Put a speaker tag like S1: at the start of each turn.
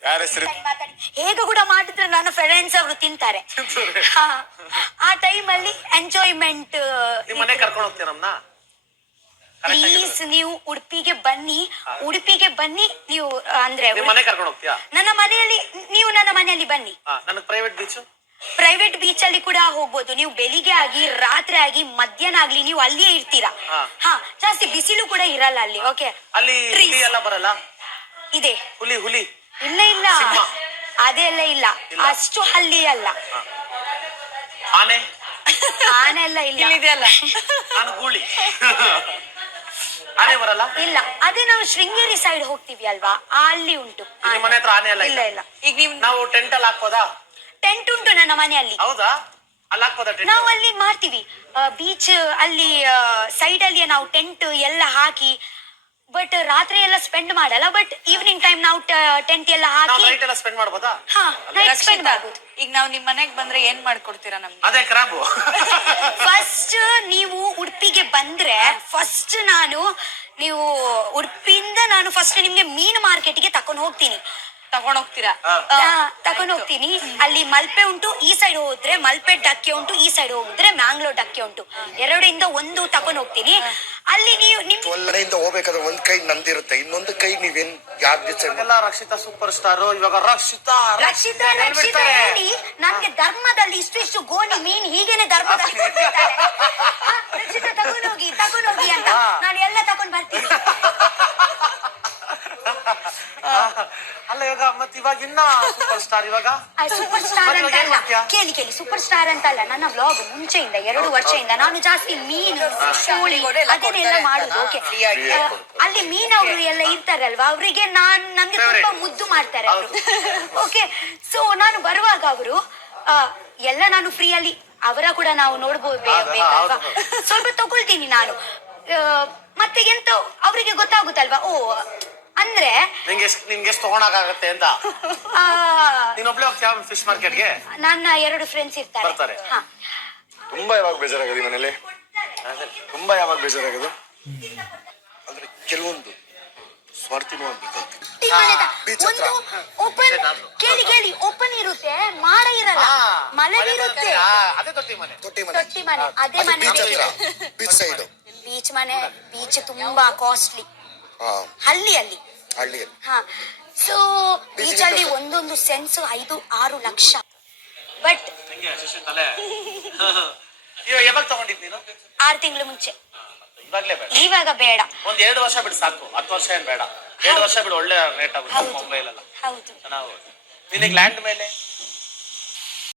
S1: ಮಾತಾಡಿ ಹೇಗೆ ಕೂಡ ಮಾಡಿದ್ರೆ ನನ್ನ ಫ್ರೆಂಡ್ಸ್ ಅವರು ತಿಂತಾರೆ. ಆ ಟೈಮಲ್ಲಿ ಎಂಜಾಯ್ಮೆಂಟ್.
S2: ಕರ್ಕೊಂಡು ಹೋಗ್ತೀರಾ ನಮ್ಮನ್ನ?
S1: ಪ್ಲೀಸ್ ನೀವು ಉಡುಪಿಗೆ ಬನ್ನಿ. ಉಡುಪಿಗೆ ಬನ್ನಿ ನೀವು. ಅಂದ್ರೆ
S2: ಮನೆ ಕರ್ಕೊಂಡು ಹೋಗ್ತೀಯಾ?
S1: ನನ್ನ ಮನೆಯಲ್ಲಿ ನೀವು ನನ್ನ ಮನೆಯಲ್ಲಿ ಬನ್ನಿ.
S2: ನನಗೆ ಪ್ರೈವೇಟ್ ಬೀಚ್.
S1: ಪ್ರೈವೇಟ್ ಬೀಚ್ ಅಲ್ಲಿ ಕೂಡ ಹೋಗ್ಬೋದು. ನೀವು ಬೆಳಿಗ್ಗೆ ಆಗಿ ರಾತ್ರಿ ಆಗಿ ಮಧ್ಯಾಹ್ನ ಆಗ್ಲಿ ನೀವು ಅಲ್ಲಿಯೇ ಇರ್ತೀರಾ. ಜಾಸ್ತಿ ಬಿಸಿಲು ಕೂಡ ಇರಲ್ಲ ಅಲ್ಲಿ. ಓಕೆ,
S2: ಅಲ್ಲಿ ಎಲ್ಲ ಬರಲ್ಲ.
S1: ಇದೆ
S2: ಹುಲಿ
S1: ಇಲ್ಲ ಇಲ್ಲ ಅದೆಲ್ಲ ಇಲ್ಲ. ಅಷ್ಟು ಹಳ್ಳಿ ಅಲ್ಲ.
S2: ಆನೆ
S1: ಎಲ್ಲ ಇಲ್ಲ.
S2: ನಾನು ಗೂಳಿ. ಆನೆ ಬರಲ್ಲ.
S1: ಇಲ್ಲ, ಅದೇ ನಾವು ಶೃಂಗೇರಿ ಸೈಡ್ ಹೋಗ್ತೀವಿ ಅಲ್ವಾ, ಅಲ್ಲಿ ಉಂಟು.
S2: ಮನೆ ಹತ್ರ ಆನೆ ಎಲ್ಲ
S1: ಇಲ್ಲ ಇಲ್ಲ.
S2: ಈಗ ನಾವು ಟೆಂಟ್ ಅಲ್ಲಿ ಹಾಕ್ಬೋದಾ?
S1: ಟೆಂಟ್ ಉಂಟು ನನ್ನ ಮನೆಯಲ್ಲಿ.
S2: ಹೌದಾ? ಅಲ್ಲಿ ಹಾಕ್ಬೋದಾ ಟೆಂಟ್?
S1: ನಾವು ಅಲ್ಲಿ ಮಾಡ್ತೀವಿ. ಬೀಚ್ ಅಲ್ಲಿ ಸೈಡ್ ಅಲ್ಲಿ ನಾವು ಟೆಂಟ್ ಎಲ್ಲ ಹಾಕಿ, ಬಟ್ ರಾತ್ರಿ ಎಲ್ಲ ಸ್ಪೆಂಡ್ ಮಾಡಲ್ಲ. ಬಟ್ ಈವ್ನಿಂಗ್ ಟೈಮ್ ನಾವು ಟೆಂಟ್ ಎಲ್ಲ ಹಾಕಿ
S2: ನೈಟ್ ಎಲ್ಲ ಸ್ಪೆಂಡ್ ಮಾಡಬಹುದಾ?
S1: ನೈಟ್ ಸ್ಪೆಂಡ್ ಮಾಡಬಹುದು.
S3: ಈಗ ನಾವು ನಿಮ್ ಮನೆಗ್ ಬಂದ್ರೆ ಏನ್ ಮಾಡ್ಕೊಡ್ತೀರಾ ನಮ್ಗೆ?
S2: ಅದೇ ಕ್ರಾಬು.
S1: ಫಸ್ಟ್ ನೀವು ಉಡುಪಿಗೆ ಬಂದ್ರೆ ನೀವು ಉಡುಪಿಯಿಂದ ನಾನು ಫಸ್ಟ್ ನಿಮ್ಗೆ ಮೀನು ಮಾರ್ಕೆಟ್ಗೆ ತಕೊಂಡು ಹೋಗ್ತೀನಿ.
S3: ತಗೊಂಡ್ ಹೋಗ್ತೀರಾ?
S1: ತಗೊಂಡ್ ಹೋಗ್ತೀನಿ. ಅಲ್ಲಿ ಮಲ್ಪೆ ಉಂಟು, ಈ ಸೈಡ್ ಹೋದ್ರೆ ಮಲ್ಪೆ ಡಕ್ಕೆ ಉಂಟು, ಈ ಸೈಡ್ ಹೋಗಿದ್ರೆ ಮ್ಯಾಂಗ್ಳೂರ್ ಡಕ್ಕೆ ಉಂಟು. ಎರಡರಿಂದ ಒಂದು ತಗೊಂಡ್ ಹೋಗ್ತೀನಿ. ಅಲ್ಲಿ ನೀವು
S4: ಒಳ್ಳೆಯಿಂದ ಹೋಗ್ಬೇಕಾದ್ರೆ ಒಂದ್ ಕೈ ನಂದಿರುತ್ತೆ, ಇನ್ನೊಂದು ಕೈ ನೀವೇನ್
S2: ಎಲ್ಲ ರಕ್ಷಿತಾ ಸೂಪರ್ ಸ್ಟಾರ್. ಇವಾಗ ರಕ್ಷಿತಾ
S1: ಹೇಳಿ ನನ್ಗೆ ಧರ್ಮದಲ್ಲಿ ಇಷ್ಟು ಗೋಣಿ ಮೀನ್ ಹೀಗೇನೆ ಧರ್ಮದಲ್ಲಿ ರಕ್ಷಿತಾ ತಗೊಂಡೋಗಿ ಅಂತ ನಾನು ಎಲ್ಲ ತಗೊಂಡ್ ಬರ್ತೀನಿ.
S2: ಅಲ್ಲ ಇವಾಗ ಮತ್ತೆ ಇವಾಗ ಇನ್ನ ಸೂಪರ್ ಸ್ಟಾರ್. ಇವಾಗ
S1: ಸೂಪರ್ ಸ್ಟಾರ್ ಅಂತ ಅಲ್ಲ, ಕೇಳಿ ಸೂಪರ್ ಸ್ಟಾರ್ ಅಂತ ಅಲ್ಲ. ನನ್ನ ವ್ಲಾಗ್ ಮುಂಚೆಯಿಂದ 2 ವರ್ಷದಿಂದ ನಾನು ಜಾಸ್ತಿ ಮೀನು ಕೋಳಿ ಅದನ್ನೆಲ್ಲ ಮಾಡುದು. ಓಕೆ, ಅಲ್ಲಿ ಮೀನವರು ಎಲ್ಲ ಇರ್ತಾರಲ್ವಾ, ಅವರಿಗೆ ನನ್ಗೆ ತುಂಬಾ ಮುದ್ದು ಮಾಡ್ತಾರೆ ಅವರು. ಓಕೆ, ಸೊ ನಾನು ಬರುವಾಗ ಅವರು ಎಲ್ಲ ನಾನು ಫ್ರೀಯಲ್ಲಿ ಅವರ ಕೂಡ ನಾವು ನೋಡ್ಬೋದು ಬೇಕಲ್ವಾ, ಸ್ವಲ್ಪ ತಗೊಳ್ತೀನಿ ನಾನು. ಮತ್ತೆ ಎಂತ ಅವರಿಗೆ ಗೊತ್ತಾಗುತ್ತಲ್ವಾ, ಓ ಅಂದ್ರೆ
S2: ನಿನ್ಗೆ ಎಷ್ಟು ತಗೊಳಕಾಗತ್ತೆ ಅಂತ. ನೀನೊಬ್ಳೆ ಹೋಗ್ತೀಯ ಫಿಶ್ ಮಾರ್ಕೆಟ್ಗೆ?
S1: ನನ್ನ 2 ಫ್ರೆಂಡ್ಸ್ ಇರ್ತಾರೆ.
S4: ತುಂಬಾ ಯಾವಾಗ ಬೇಜಾರಾಗದು ಮನೇಲಿ? ತುಂಬಾ ಯಾವಾಗ ಬೇಜಾರಾಗದು ಅಂದ್ರೆ ಕೆಲವೊಂದು ಸ್ವಾರ್ಥಿನೂ ಆಗ್ಬೇಕಂತ.
S1: ಕೇಳಿ ಓಪನ್ ಇರುತ್ತೆ, ಮಾಡ ಇರಲ್ಲ, ಮಲಗಿರುತ್ತೆ.
S2: ತೊಟ್ಟಿ ಮನೆ
S1: ಅದೇ ಮನೆ.
S4: ಬೀಚ್ ಸೈಡ್
S1: ಬೀಚ್ ಮನೆ. ಬೀಚ್ ತುಂಬಾ ಕಾಸ್ಟ್ಲಿ ಹಳ್ಳಿಯಲ್ಲಿ. ಸೊ ಬೀಚ್ ಅಲ್ಲಿ ಒಂದೊಂದು ಸೆನ್ಸ್ 5-6 ಲಕ್ಷ. ಬಟ್
S2: ಯಾವಾಗ ತಗೊಂಡಿದ್ ನೀನು?
S1: 6 ತಿಂಗಳು ಮುಂಚೆ.
S2: ಇವಾಗ್ಲೇ ಬೇಡ,
S1: ಇವಾಗ ಬೇಡ.
S2: ಒಂದ್ 2 ವರ್ಷ ಬಿಡು ಸಾಕು. 10 ವರ್ಷ ಏನ್ ಬೇಡ. 2 ವರ್ಷ ಬಿಡು, ಒಳ್ಳೆ ರೇಟ್ ಆಗುತ್ತೆ ಮುಂಬೈಲೆಲ್ಲ.
S1: ಹೌದು.
S2: ಚೆನ್ನಾಗಿ ನಿನಗೆ ಲ್ಯಾಂಡ್ ಮೇಲೆ